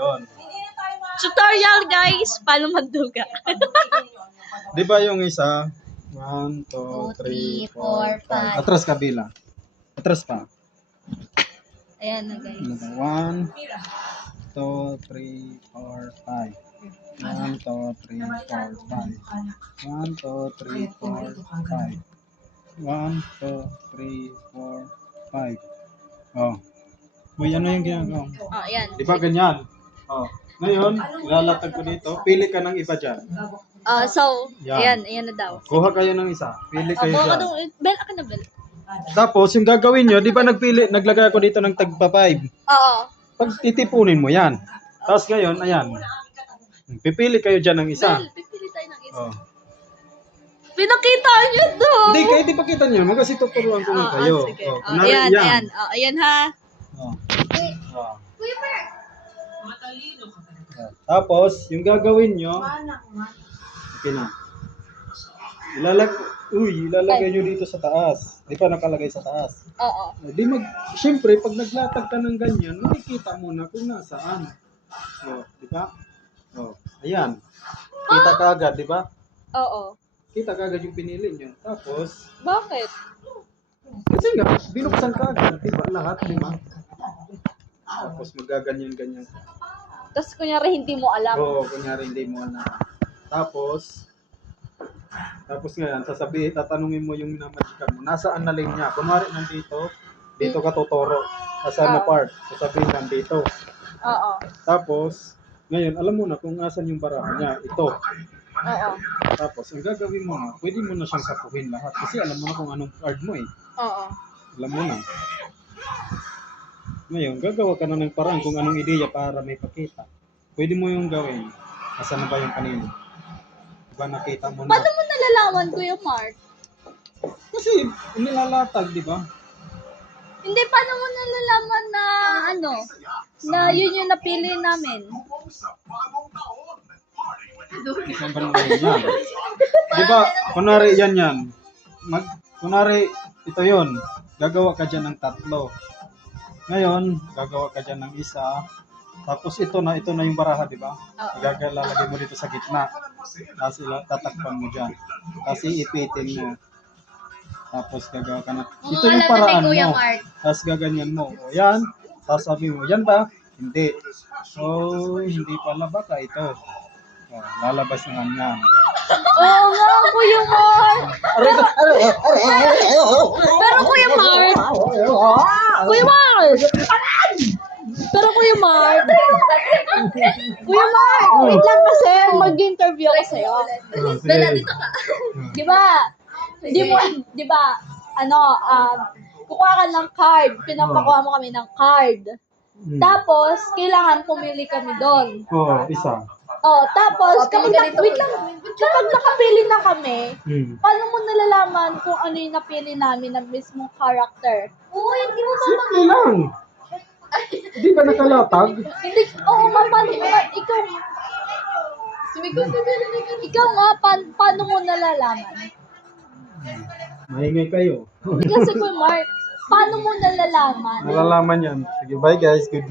Yun. Tutorial guys, paano magduga. Di ba yung isa? 1, 2, 3, 4, 5. Atras kabila. Atras pa. Ayan na guys. 1, 2, 3, 4, 5. 1, 2, 3, 4, 5. 1, 2, 3, 4, 5. 1, 2, 3, 4, 5. Oh. Uy, ano yung ginagawa? Oh, ayan. Di ba ganyan? Oh. Ngayon, ilalatag ko dito. Pili ka ng iba dyan. So, Yan. ayan na daw. Kuha kayo ng isa. Pili kayo Buka dyan. dong, bel, ako na bel. Tapos, yung gagawin nyo, di ba naglagay ako dito ng tagpa 5? Oo. Pag titipunin mo yan. Tapos ngayon, ayan. Pipili kayo dyan ng isa. Bel, pipili tayo ng isa. Oh. Pinakita nyo doon. Hindi, kahit ipakita nyo. Kasi tuturuan ko lang kayo. Sige. Oh, kunwari Ayan, yan. ayan. Ayan ha. Oh. Oh. Tapos, yung gagawin nyo, okay na. Ilalagay nyo dito sa taas. Di pa nakalagay sa taas. Oo. Siyempre, pag naglatag ka ng ganyan, makikita mo na kung nasaan. Oh, di ba? Oh, ayan. Kita ka agad, di ba? Oo. Kita ka agad yung pinili nyo. Tapos, Bakit? kasi nga, binuksan ka agad, di ba? Lahat, di ba? Tapos magaganyan-ganyan. Tapos kunyari hindi mo alam. Oo, kunyari hindi mo alam. Tapos ngayon, tatanungin mo yung minamagikan mo, nasaan na linya? Kunwari nandito, dito ka tuturo. Nasaan na part? Sasabihin nandito. Oo. Tapos, ngayon, alam mo na kung asan yung baraha niya. Ito. Oo. Tapos, ang gagawin mo na, pwede mo na siyang sapuhin lahat. Kasi alam mo na kung anong card mo eh. Oo. Alam mo na. Ngayon, gagawa ka na ng parang kung anong ideya para may pakita. Pwede mo yung gawin. Asan na ba yung kanina? Diba nakita mo na? Paano mo nalalaman, Kuya Mark? Kasi nilalatag, di ba? Hindi, paano mo nalalaman na na yun yung napili namin? Saan ba naman yan? Di ba, kunwari yan. Kunwari, ito yun. Gagawa ka dyan ng 3. Ngayon, gagawa ka dyan ng isa. Tapos ito na yung baraha, di ba? Lalagay mo dito sa gitna. Tapos tatakpan mo dyan. Kasi ipitin mo. Tapos gagawa ka na. Ito yung paraan mo. Tapos gaganyan mo. O yan. Tapos sabi mo, yan ba? Hindi. So, hindi pala baka ito. O, lalabas na yan. Oo nga, Kuya Mark! Pero Kuya Mark! Kuya Mark! Pero Kuya Mark! Kuya Mark! Wait lang kasi mag-interview ako sa'yo. Bella, dito ka. Di ba, kukuha ka ng card. Pinapakuha mo kami ng card. Tapos, kailangan pumili kami doon. Oo, isa. Tapos, kapag nakapili na kami, paano mo nalalaman kung ano yung napili namin na mismong character? Hindi mo Simple lang. Hindi ka nakalatag. Hindi, paano ikaw nga, paano mo nalalaman? Maingay kayo. Kasi Kuya Mark, paano mo nalalaman? Nalalaman yan. Sige, bye guys. Good night.